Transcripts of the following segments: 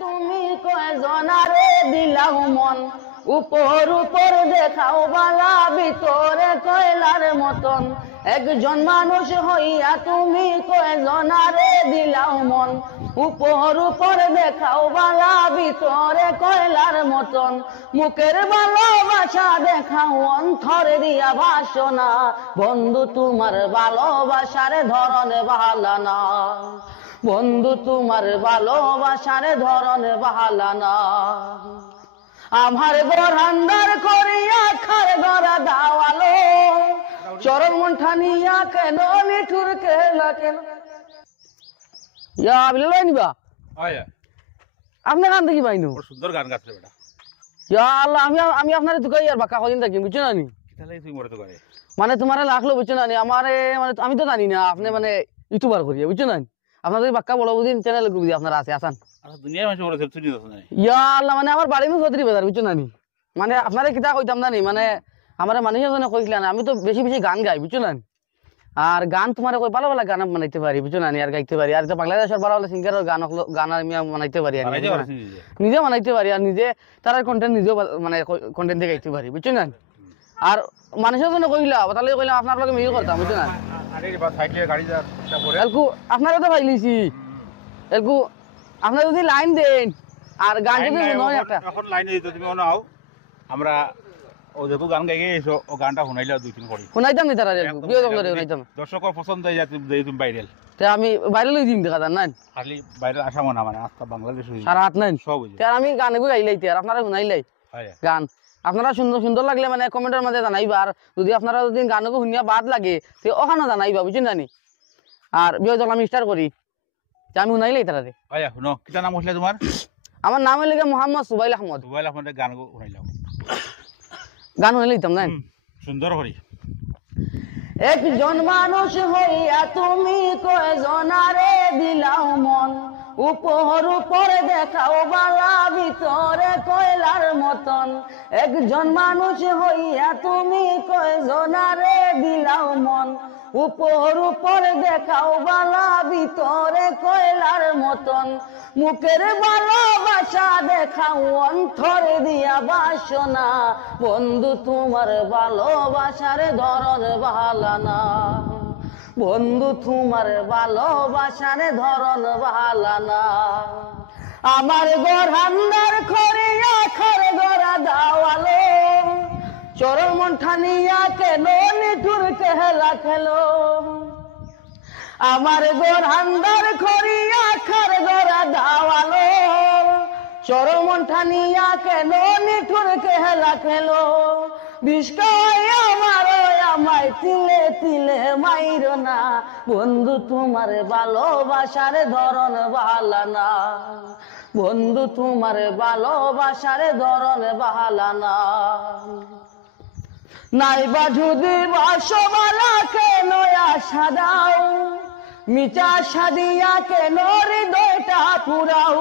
তুমি কয়জনারে দিলাও মন, উপর উপর দেখাও বালা, ভিতরে কয়লার মতন। একজন মানুষ হইয়া তুমি কয়জনারে দিলাও মন, উপর উপর দেখাও বালা, ভিতরে কয়লার মতন। মুখের ভালোবাসা দেখাও, অন্তরে দিয়া বাসনা। বন্ধু তোমার ভালোবাসার ধরন ভালো না, বন্ধু তোমার ভালোবাসার ধরন ভালো না। আমার ঘর আন্দার করিয়া খার গড়া দাওয়ালো, চরম মন্ঠানিয়া কেন নিঠুর কেলা কেন। ইয়া বিলাই নিবা আপনি গান দেখি পাইনো, সুন্দর গান গাচ্ছে বেটা। ইয়া আল্লাহ, আমি আপনার দুকাই আর বাঁকা কদিন থাকি, বুঝছো না নি? মানে তোমার লাগলো, বুঝছো না নি? আমারে মানে আমি তো জানি না, আপনি মানে ইউটিউবার করিয়া, বুঝছো না? আপনাদের বাক্কা বড় বুঝিন চ্যানেল বুঝি আপনারা আছে আসান। ইয়া আল্লাহ, মানে আমার বাড়ি চৌধুরী বাজার, বুঝছো না নি? মানে আপনারা কিতা কইতাম না নি, মানে আমার মানুষ এজনে কইছিলেন আমি তো বেশি বেশি গান গাই, বুঝছো না? আর গান তোমার কই ভালো ভালো গান বানাইতে পারি, বুঝছো না? আর গাইতে পারি। আর বাংলাদেশের ভালো ভালো সিঙ্গারের গান আমি বানাইতে পারি, নিজে বানাইতে পারি। আর নিজে তার কন্টেন্ট নিজেও মানে কন্টেন্ট দিয়ে গাইতে পারি, বুঝছো না? আর মানুষের জন্য কইলা তাহলে কইলাম আপনার লগে মিল করতাম, বুঝছো না? এলকু আপনারা তো পাইলিছি, এলকু আপনারা যদি লাইন দেন আর গান যদি নয় একটা এখন লাইনে দিতে তুমি নাও, আমরা ও দেখো গান গাই গেছো, ও গানটা শুনাইলা দুই তিন করে শুনাইতাম নি তারা, এলকু বিয়ে দমলে শুনাইতাম। দর্শকের পছন্দ হয়ে যায় তুমি ভাইরাল, তে আমি বাইরে লই দিম দেখা যান না, খালি ভাইরাল আসা মনে মানে আজকে বাংলাদেশ সারা হাত নাই সব তে আমি গান গাইলাইতে আর আপনারা শুনাইলাই গান। আপনারা সুন্দর সুন্দর লাগলে মানে কমেন্টের মাঝে জানাইবা। আর যদি আপনারা যদি গানকে শুনিয়া বাদ লাগে তে ওখানে জানাইবা, বুঝছেন না নি? আর বিয়ে দল আমি স্টার্ট করি, আমি শুনাইলাই তারা রে। আয়া শুনো, কিটা নাম হইছে তোমার? আমার নাম হইলে মোহাম্মদ সুবাইল আহমদ। সুবাইল আহমদের গান শুনাইলাম, গান শুনাইলাম না সুন্দর করি। একজন মানুষ হইয়া তুমি কয়জনারে দিলাও মন, উপর উপর দেখাও বালা, ভিতরে কয়লার মতন। একজন মানুষ হইয়া তুমি কয়জনারে দিলাও মন, উপর উপর দেখাও বালা, ভিতরে কয়লার মতন। মুখের ভালোবাসা দেখাও, অন্তরে দিয়া বাসনা। বন্ধু তোমার ভালোবাসার ধরন ভালো না, বন্ধু তোমার ভালোবাসার ধরন ভালো না। আমার ঘর আন্দার করিয়া খার গড়া দাওয়ালো, চরম মন্ঠানিয়া কেন নিঠুর কেলা খেলো। আমার ঘর আন্দার করিয়া খার গড়া দাওয়ালো, চরম মন্ঠানিয়া কেন নিঠুর কেলা খেলো। বিষ্কায় আমার আমায় তিলে তিলে মাইরো না, বন্ধু তোমার ভালোবাসার ধরন ভালো না, বন্ধু তোমার ভালোবাসার ধরন ভালো না। নাইবা যদি বাসবালা কেন আশা দাও, মিচা সাদিয়া কেন হৃদয়টা পুরাও।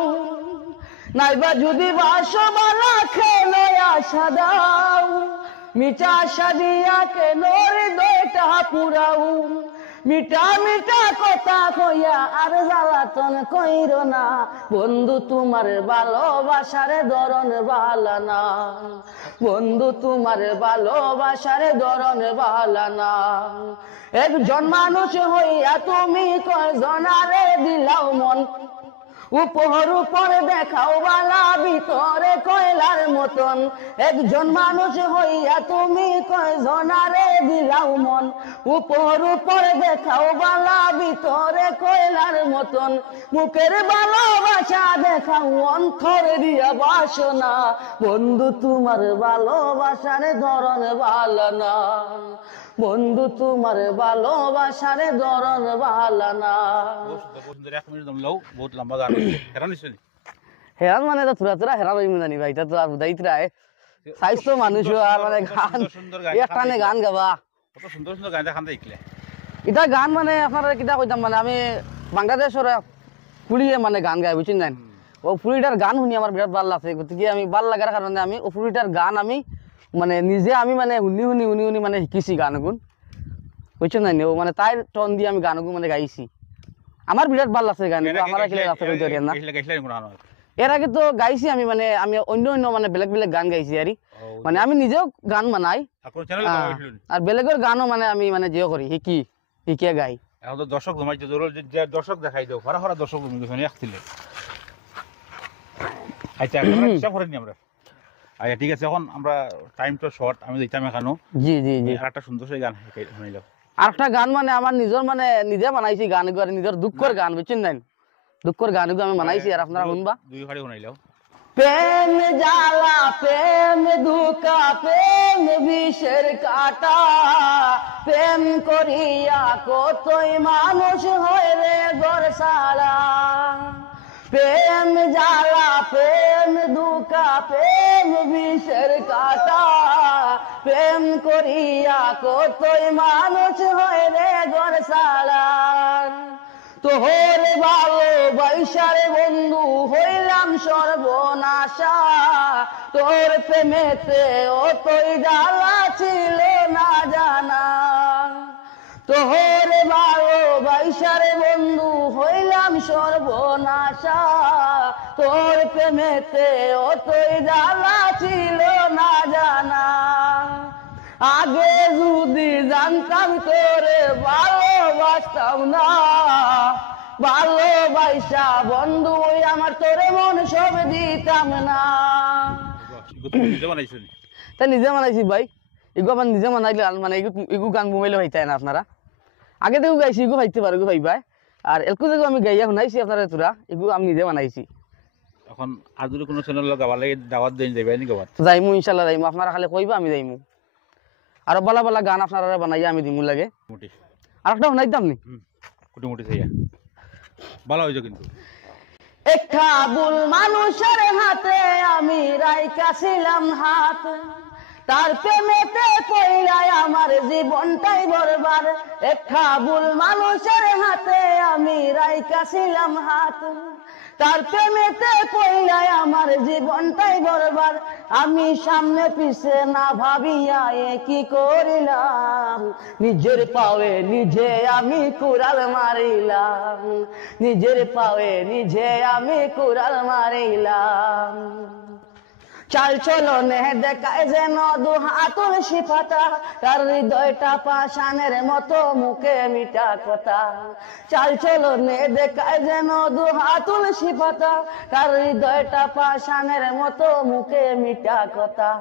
নাইবা যদি বাসবালা কেন আশা দাও, মিঠা সাদিয়া কেন হৃদয়টা পুরাও। মিঠা মিঠা কথা কইয়া আর জ্বালাতন কইরো না, বন্ধু তোমার ভালোবাসার ধরন ভালো না, বন্ধু তোমার ভালোবাসার ধরন ভালো না। একজন মানুষ হইয়া তুমি কয়জনারে দিলাও মন, উপর উপর দেখাও বালা, ভিতরে কয়লার মতন। একজন মানুষ হইয়া তুমি কয়জনারে দিলাও মন, উপর উপর দেখাও বালা, ভিতরে কয়লার মতন। মুখের ভালোবাসা দেখাও, অন্তরে দিয়া বাসনা। বন্ধু তোমার ভালোবাসার ধরন ভালো না, বন্ধু তোমার ভালোবাসার ধরন ভালো না। হেরান মানে তো তোরা তোরা হেরান হইমি জানি ভাই, তো আর বুঝাইতে রায় স্বাস্থ্য মানুষ আর মানে গান একটানে গান গাবা, কত সুন্দর সুন্দর গান দেখান দেখলে। এটা গান মানে আপনারা কিতা কইতাম, মানে আমি বাংলাদেশের ফুলিয়ে মানে গান গাই, বুঝছেন না? ও ফুলিটার গান শুনি আমার বিরাট ভালো লাগছে, গতিকে আমি ভাল লাগার কারণে আমি ও ফুলিটার গান আমি মানে নিজে আমি মানে শুনি শুনি শুনি শুনি মানে শিকিছি গান গুণ, বুঝছেন না? ও মানে তাই টন দিয়ে আমি গান গুণ মানে গাইছি, আমার বিরাট ভাল লাগছে গান। আমার এর আগে তো গাইছি আমি মানে আমি অন্য অন্য মানে বেলেগ বেলেগ গান গাইছি আর মানে আমি নিজেও গান বানাই আপনার চ্যানেলে আহ, আর বেলেগের গানও মানে আমি মানে যেও করি শিকিয়ে গাই। এখন তো দর্শক জমাইছে যে দর্শক দেখাই দাও হরা হরা দর্শক জমি গেছে আসছিলে আচ্ছা আমরা হিসাব করেনি আমরা আচ্ছা ঠিক আছে এখন আমরা টাইম তো শর্ট আমি দিতাম এখানো জি জি জি। আর একটা সুন্দর সেই গান শুনাইলাম আর একটা গান মানে আমার নিজের মানে নিজে বানাইছি গান করে নিজের দুঃখের গান বুঝছেন না, দুঃখের গানগুলো আমি বানাইছি আর আপনারা শুনবা। দুই খাড়ি শুনাইলাম। প্রেম জ্বালা প্রেম দুকা প্রেম বিষের কাটা, প্রেম করিয়া কতই মানুষ হয় রে গরসালা। প্রেম জ্বালা প্রেম দুকা প্রেম বিষের কাটা, প্রেম করিয়া কতই মানুষ হয় রে গরসালা। তোর ভালোবাসার বন্ধু হইলাম সর্বনাশা, তোর প্রেমেতে অতই জ্বালা ছিল না জানা। তোর ভালোবাসার বন্ধু হইলাম সর্বনাশা, তোর প্রেমেতে অতই জ্বালা ছিল না জানা। আগে যদি জানতাম তোরে ভালোবাসতাম না, ভালোবাসা বন্ধু আমার তোরে মন সব দিতাম না। নিজে বানাইছেন? তাই নিজে বানাইছি ভাই, এগু আমার নিজে বানাইলে মানে এগু গান মোবাইলে হইতে না আপনারা। আগে থেকে গাইছি এগু ভাইতে পারো ভাই ভাই, আর এলকু থেকে আমি গাইয়া শুনাইছি আপনারা তোরা, এগু আমি নিজে বানাইছি। এখন আর যদি কোনো চ্যানেল গাবার লাগে দাওয়াত দেন যাইবে নি গাওয়াত? যাইমু ইনশাল্লাহ যাইমু, আপনারা খালি কইবা আমি যাইমু। আর বালা বালা গান আপনারা বানাইয়া আমি দিমু লাগে। মোটি আর একটা শুনাইতাম নি? কুটি মুটি চাইয়া ভালো হয়েছে কিন্তু। একটা বুল মানুষের হাতে আমি রাইকাছিলাম হাত, তার প্রেমেতে পইলাই আমার জীবনটাই বরবাদ। একটা বুল মানুষের হাতে আমি রাইকাছিলাম হাত, তার প্রেমেতে পইলাই আমার জীবনটাই বরবাদ। আমি সামনে পিছে না ভাবিয়া কি করিলাম, নিজের পায়ে নিজে আমি কুড়াল মারিলাম, নিজের পায়ে নিজে আমি কুড়াল মারিলাম। চাল চলো নে দেখায় যেন দু হাতুল শিফাতা, তার হৃদয়টা পাষাণের মতো মুখে মিঠা কথা। চাল চলো নে দেখায় যেন দু হাতুল শিফাতা, তার হৃদয়টা পাষাণের মতো মুখে মিঠা কথা।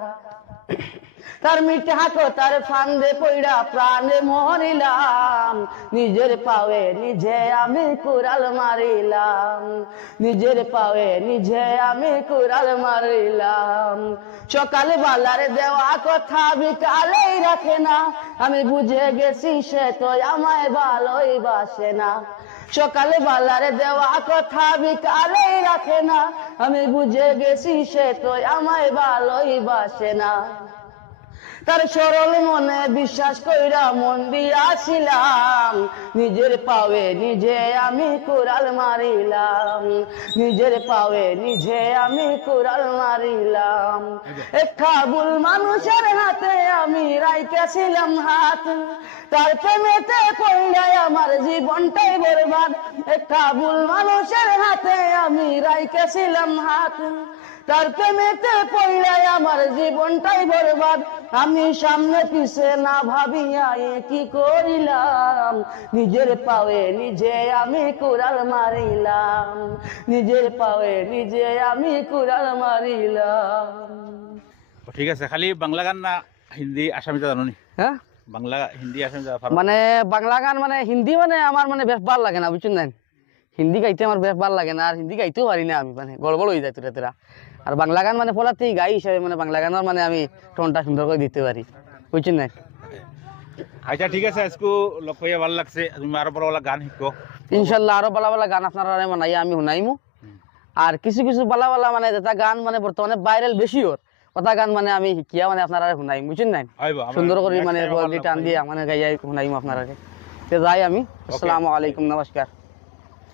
তার মিঠা কথার ফান্দে পইড়া প্রাণে মরিলাম, নিজের পায়ে নিজে আমি কুড়াল মারিলাম, নিজের পায়ে নিজে আমি কুড়াল মারিলাম। সকাল বেলার দেওয়া কথা বিকালেই রাখে না, আমি বুঝে গেছি সে তো আমায় ভালোই বাসে না। সকাল বেলার দেওয়া কথা বিকালেই রাখে না, আমি বুঝে গেছি সে তো আমায় ভালোই বাসে না। তার সরল মনে বিশ্বাস কইরা মন দিয়াছিলাম, নিজের পায়ে নিজে আমি কুড়াল মারিলাম, নিজের পায়ে নিজে আমি কুড়াল মারিলাম। একটা ভুল মানুষের হাতে আমি রাইতেছিলাম হাত, তার প্রেমেতে পইড়াই আমার জীবনটাই বরবাদ। একটা ভুল মানুষের হাতে আমি রাইতেছিলাম হাত, তার প্রেমেতে পইড়াই আমার জীবনটাই বরবাদ। আমি সামনে পিছে না ভাবিয়া কি করিলাম, নিজের পায়ে নিজে আমি কুড়াল মারিলাম, নিজের পায়ে নিজে আমি কুড়াল মারিলাম। ঠিক আছে, খালি বাংলা গান না হিন্দি আসামিটা জানো নি? হ্যাঁ বাংলা হিন্দি আসামি মানে বাংলা গান মানে হিন্দি মানে আমার মানে বেশ ভালো লাগে না বুঝছেন না, হিন্দি গাইতে আমার বেশ ভালো লাগে না, আর হিন্দি গাইতেও পারি না আমি, মানে গড়বড় হয়ে যায় তোরা তোরা। আর বাংলা গান মানে পলাতেই গাই হিসাবে মানে বাংলা গানের মানে আমি টোনটা সুন্দর করে দিতে পারি বুঝছেন না। আচ্ছা ঠিক আছে, আজকে লগ পাইয়া ভালো লাগছে, তুমি আরো বড় বড় গান শিখো ইনশাল্লাহ। আরো বালা বালা গান আপনারা বানাইয়া আমি শুনাইমু। আর কিছু কিছু বালা বালা মানে যেটা গান মানে বর্তমানে ভাইরাল বেশি ওর কথা গান মানে আমি শিখিয়া মানে আপনারা শুনাইম বুঝছেন না, সুন্দর করে মানে টান দিয়ে মানে গাইয়া শুনাইমু আপনারা। যাই আমি। আসসালামু আলাইকুম, নমস্কার।